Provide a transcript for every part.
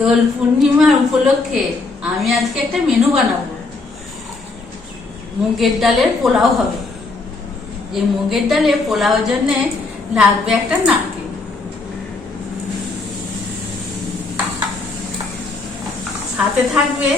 দোল পূর্ণিমার উপলক্ষে আমি আজকে একটা মেনু বানাবো। মুগের ডালের পোলাও হবে। এই মুগের ডালের পোলাওর জন্য লাগবে একটা নারকেল, সাথে থাকবে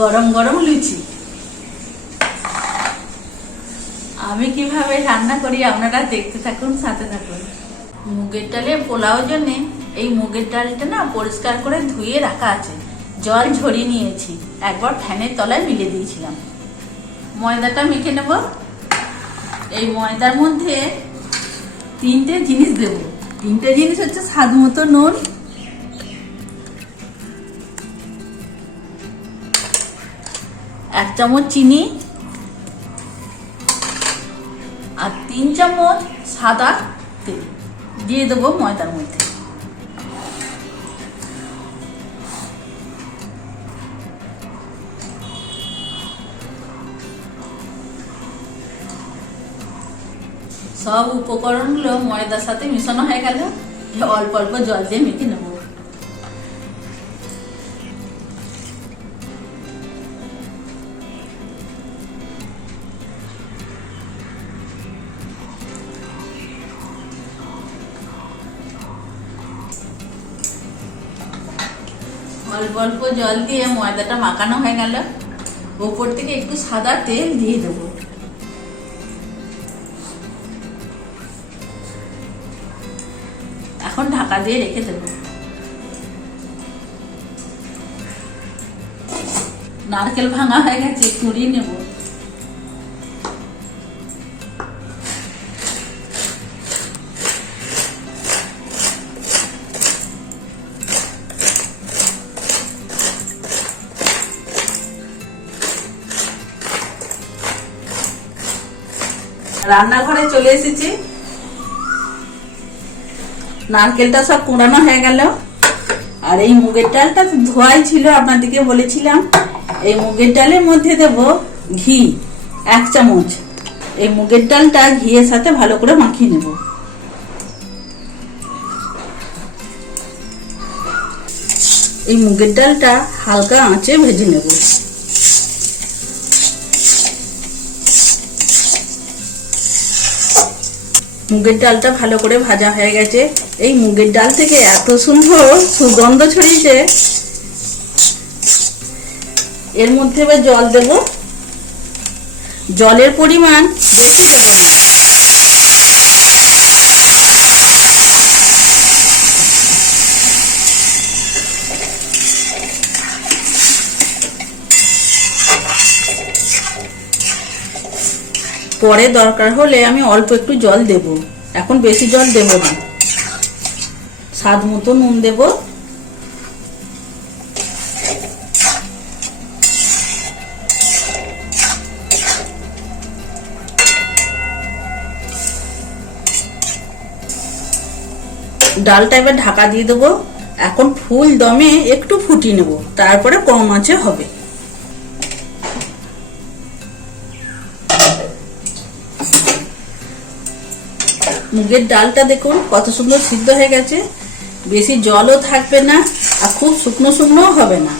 গরম গরম লুচি। আমি কিভাবে রান্না করি আপনারা দেখতে থাকুন, সাথে থাকুন। মুগের ডালে পোলাওর জন্য এই মুগের ডালটা না পরিষ্কার করে ধুয়ে রাখা আছে, জল ঝরিয়ে নিয়েছি, একবার ফ্যানের তলায় মিলে দিয়েছিলাম। ময়দাটা মেখে নেব। এই ময়দার মধ্যে তিনটে জিনিস দেব। তিনটে জিনিস হচ্ছে স্বাদ মতো নুন, এক চামচ চিনি আর 3 চামচ সাদা তেল দিয়ে দেবো ময়দার মধ্যে। সব উপকরণগুলো ময়দার সাথে মিশানো হয়ে গেল। অল্প অল্প জল দিয়ে মেখে নেব। অল্প অল্প জল দিয়ে ময়দাটা মাখানো হয়ে গেল। উপর থেকে একটু সাদা তেল দিয়ে দেবো। এখন ঢাকা দিয়ে রেখে দেবো। নারকেল ভাঙা হয়ে গেছে, কুড়িয়ে নেব। রান্নাঘরে চলে এসেছি। নারকেলটা সব কুড়ানো হয়ে গেল। আর এই মুগের ডালটা ধোয়াই ছিল, আপনাদেরকে বলেছিলাম। এই মুগের ডালের মধ্যে দেব ঘি 1 চামচ। এই মুগের ডালটা ঘিয়ের সাথে ভালো করে মাখিয়ে নেব। এই মুগের ডালটা হালকা আঁচে ভেজে নেব। মুগের ডালটা ভালো করে ভাজা হয়ে গেছে। এই মুগের ডাল থেকে এত সুন্দর সুগন্ধ ছড়িয়েছে। এর মধ্যে এবার জল দেব। জলের পরিমাণ বেশি দেব না। পরে দরকার হলে আমি অল্প একটু জল দেব, এখন বেশি জল দেব না। স্বাদ মতো নুন দেব। ডালটা এবার ঢাকা দিয়ে দেবো। এখন ফুল দমে একটু ফুটিয়ে নেব, তারপরে কম আঁচে হবে। মুগের ডালটা দেখুন কত সুন্দর সিদ্ধ হয়ে গেছে। বেশি জলও থাকবে না আর খুব শুকনো শুকনোও হবে না।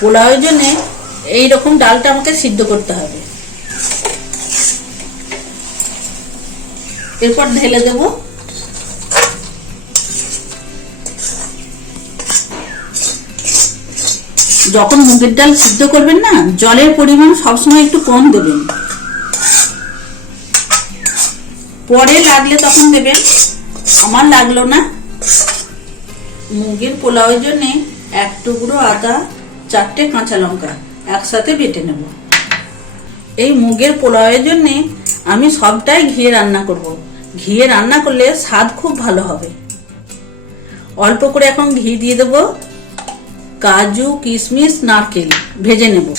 পোলাওয়ের জন্য এইরকম ডালটা আমাকে সিদ্ধ করতে হবে। এরপর ঢেলে দেব। যখন মুগের ডাল সিদ্ধ করবেন না, জলের পরিমাণ সবসময় একটু কম দেবেন। পরে লাগলে তখন দেবেন, আমার লাগলো না। মুগের পোলাওয়ের জন্য 1 টুকরো আদা, 4টে কাঁচা লঙ্কা একসাথে বেটে নেব। এই মুগের পোলাওয়ের জন্য আমি সবটাই ঘিয়ে রান্না করব। ঘিয়ে রান্না করলে স্বাদ খুব ভালো হবে। অল্প করে এখন ঘি দিয়ে দেব। কাজু, কিশমিশ, নারকেল ভেজে নেব।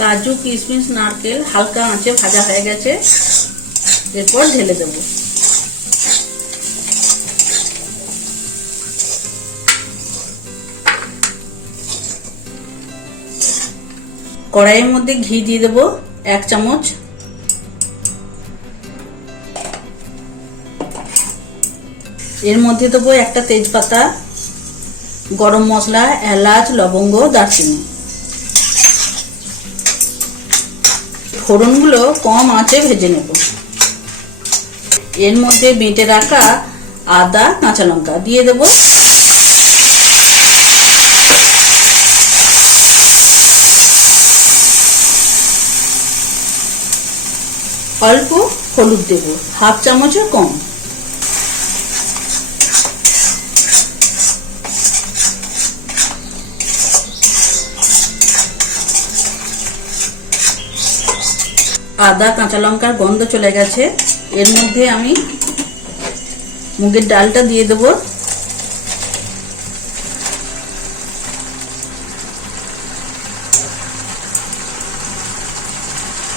কাজু, কিশমিশ, নারকেল হালকা আঁচে ভাজা হয়ে গেছে। এরপর ঢেলে দেবো। কড়াইয়ের মধ্যে ঘি দিয়ে দেবো 1 চামচ। এর মধ্যে দেবো একটা তেজপাতা, গরম মশলা, এলাচ, লবঙ্গ, দারচিনি। ফোড়নগুলো কম আঁচে ভেজে নেব। এর মধ্যে বেটে রাখা আদা, কাঁচা লঙ্কা দিয়ে দেব। অল্প হলুদ দেব, 1/2 চামচের কম। আদা কাঁচা লঙ্কার গন্ধ চলে গেছে। এর মধ্যে আমি মুগের ডালটা দিয়ে দেব।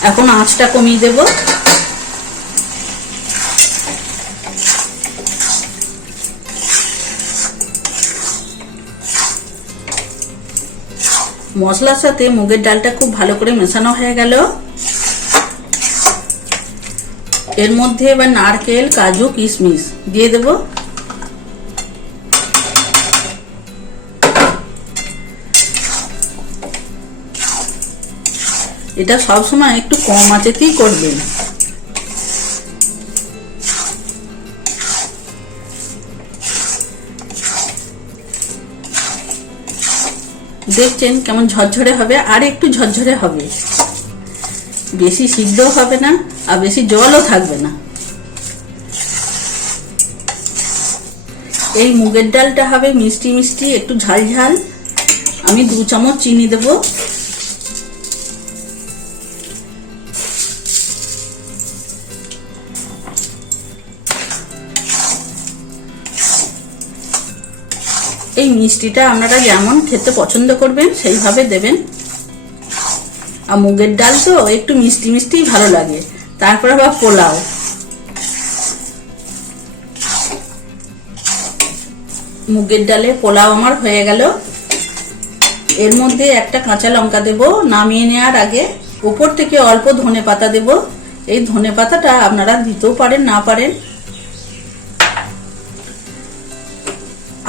এখন আঁচটা কমিয়ে দেব। মশলার সাথে মুগের ডালটা খুব ভালো করে মেশানো হয়ে গেল। এর মধ্যে এবার নারকেল, কাজু, কিশমিশ দিয়ে দেব। এটা সবসময় একটু কম আঁচেতেই করবেন। দেখছেন কেমন ঝরঝরে হবে, আর একটু ঝরঝরে হবে, বেশি সিদ্ধ হবে না আর বেশি জলও থাকবে না। এই মুগের ডালটা হবে মিষ্টি মিষ্টি, একটু ঝাল ঝাল। আমি 2 চামচ চিনি দেব। এই মিষ্টিটা আপনারা যেমন খেতে পছন্দ করবেন সেইভাবে দেবেন। আর মুগের ডাল তো একটু মিষ্টি মিষ্টি ভালো লাগে। তারপর আবার পোলাও, মুগের ডালে পোলাও আমার হয়ে গেল। এর মধ্যে একটা কাঁচা লঙ্কা দেব নামিয়ে নেওয়ার আগে। উপর থেকে অল্প ধনেপাতা দেব। এই ধনেপাতাটা আপনারা দিতেও পারেন, না পারেন।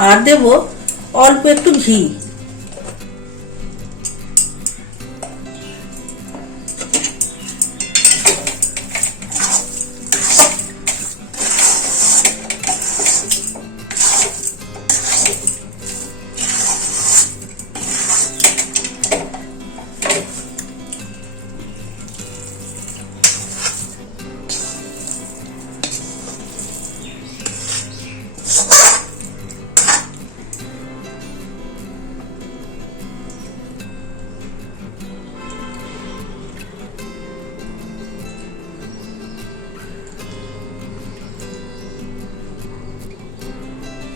আর দেব অল্প একটু ঘি।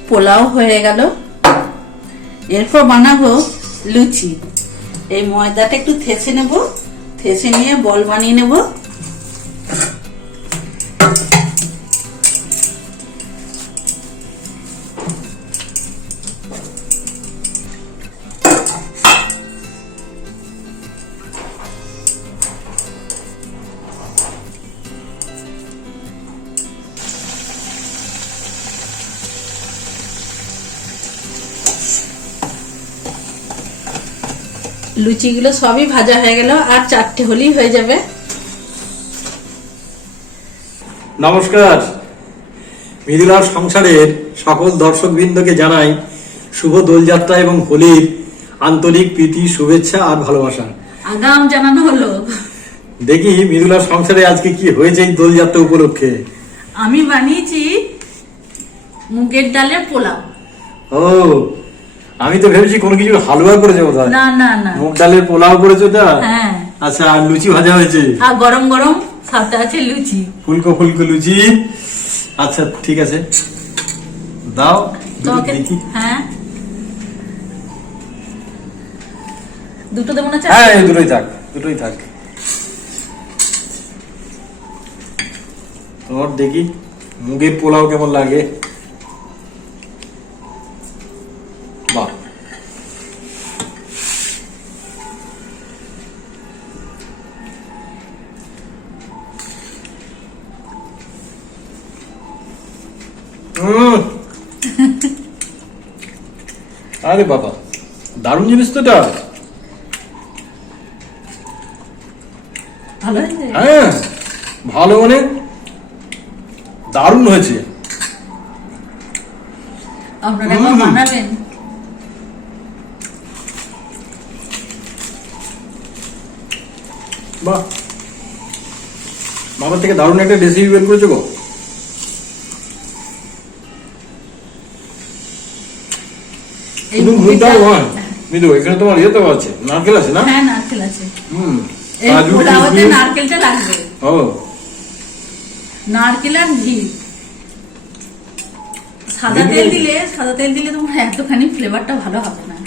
পোলাও হয়ে গেল। এরপর বানাবো লুচি। এই ময়দাটা একটু থেসে নেব, থেসে নিয়ে বল বানিয়ে নেব। লুচিগুলো সবই ভাজা হয়ে গেল, আর 4টে হলেই হয়ে যাবে। নমস্কার, মৃদুলার সংসারের সকল দর্শকবৃন্দকে জানাই শুভ দোলযাত্রা এবং হোলির আন্তরিক প্রীতি, শুভেচ্ছা আর ভালোবাসা। আগাম জানানো হলো। দেখি মৃদুলার সংসারে আজকে কি হয়েছে এই দোলযাত্রা উপলক্ষে। আমি বানিয়েছি মুগের ডালের পোলাও। ও, আমি তো ভেবেছি কোনো কিছু হালুয়া করেছে বোধহয়। না না না, মুগ ডালের পোলাও করেছে ওটা। হ্যাঁ। আচ্ছা, আর লুচি ভাজা হয়েছে। আর গরম গরম সাথে আছে লুচি, ফুলকো ফুলকো লুচি। আচ্ছা ঠিক আছে, দাও দেখি। হ্যাঁ, দুটো দেবো না? হ্যাঁ, এই দুটোই থাক, দুটোই থাক। তো তোমার দেখি মুগের পোলাও কেমন লাগে। বাহ, আরে বাবা, দারুণ জিনিস তো এটা। ভালো হয়েছে? হ্যাঁ, ভালো মানে দারুণ হয়েছে। আপনারা একবার বানাবেন। বাহ, মাথা থেকে দারুণ একটা রেসিপি বের করেছো গো। এই শুধু মুগের মুগটাও ডাল- নয়, মিদু, এখানে তোমার ইয়ে তো আছে, নারকেল আছে না? হ্যাঁ, নারকেল আছে। হুম, এই কাজু, পোলাওতে কিশমিশ। নারকেলটা লাগবে। ও, নারকেল আর ঘি। সাদা ঘি তেল দিলে? দিলে তোমার এতখানি ফ্লেভারটা ভালো হবে না।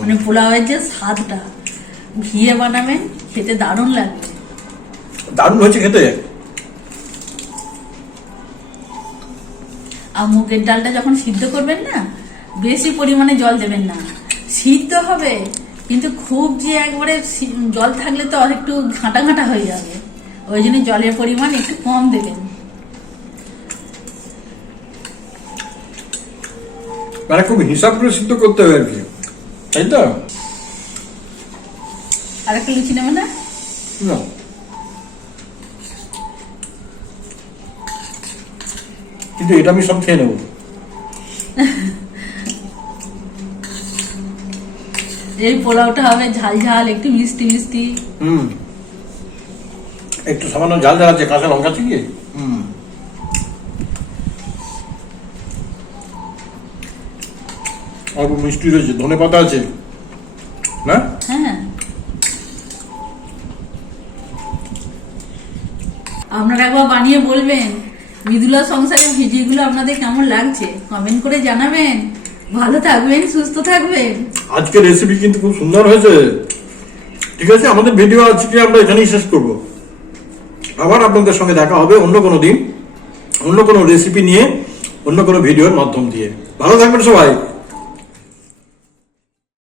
মানে পোলাওয়ের যে স্বাদটা, ঘিয়ে বানাবেন, খেতে দারুণ লাগবে। দারুণ হয়েছে খেতে। আর মুগের ডালটা যখন সিদ্ধ করবেন না, বেশি পরিমাণে জল দেবেন না। সিদ্ধ হবে, কিন্তু খুব যে একবারে জল থাকলে তো একটু ঘাঁটা ঘাঁটা হয়ে যাবে। ওই জন্য জলের পরিমাণ একটু কম দেবেন। মানে খুব হিসাব করে সিদ্ধ করতে হবে আর কি, তাই তো? আর একটা লুচি নেবে না? না, কিন্তু এটা আমি সব খেয়ে নেবো। এই পোলাওটা হবে ঝাল ঝাল, একটু মিষ্টি মিষ্টি। হুম, একটু সামান্য ঝাল ঝাল আছে, কাঁচা লঙ্কা থেকে। হুম, অল্প মিষ্টি রয়েছে, ধনে পাতা আছে না? হ্যাঁ, আপনারা একবার বানিয়ে বলবেন মৃদুলা সংসারের ভিডিওগুলো আপনাদের কেমন লাগছে, কমেন্ট করে জানাবেন। ভালো থাকবেন, সুস্থ থাকবেন। আজকের রেসিপি কিন্তু খুব সুন্দর হয়েছে। ঠিক আছে, আমাদের ভিডিও আজকে আমরা এখানেই শেষ করব। আবার আপনাদের সঙ্গে দেখা হবে অন্য কোনো দিন, অন্য কোনো রেসিপি নিয়ে, অন্য কোনো ভিডিওর মাধ্যম দিয়ে। ভালো থাকবেন সবাই।